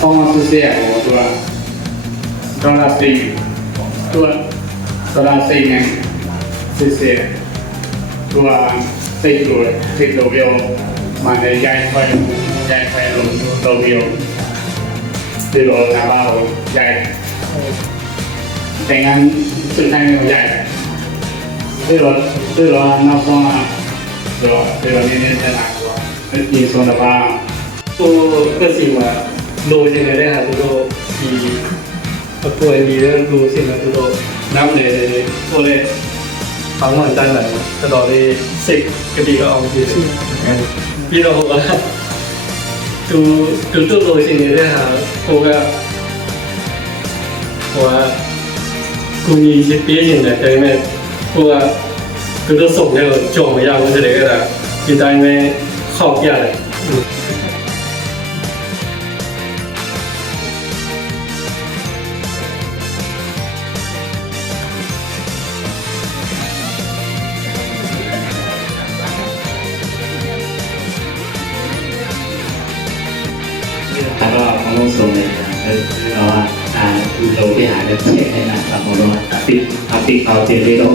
comment tu sais toi dans la série toi dans la série c'est toi c'estตัวเดียวมาในย้ายไปลงตัวเดียวที่เราถามว่าย้ายแต่งั้นสุดท้ายไม่ย้ายที่เรานอกห้องที่เราเนี่ยจะหนักกว่าอีกส่วนละบ้างก็สิ่งว่าโลสิ่งได้หาตัวที่ประกวดดีแล้วรู้สิ่งว่าตัวน้ำเลยโอเลยฟังมันตั้งหลังตลอดเลยสิกก็ดีก็เอาดีพี่เราว่าตัวโลสิ่งได้หากูก็ว่ากูมีชิปปี้อย่างไรแต่ไม่กูว่าตัวส่งให้เราจงไม่ยากมันจะได้ก็ได้ที่ได้ไม่เข้าแก่เลยแล้วก็ของลงส่งเลยคือเราว่าเราไปหาเงินเช็คให้นะครับของเราติดเอาเจริญเรา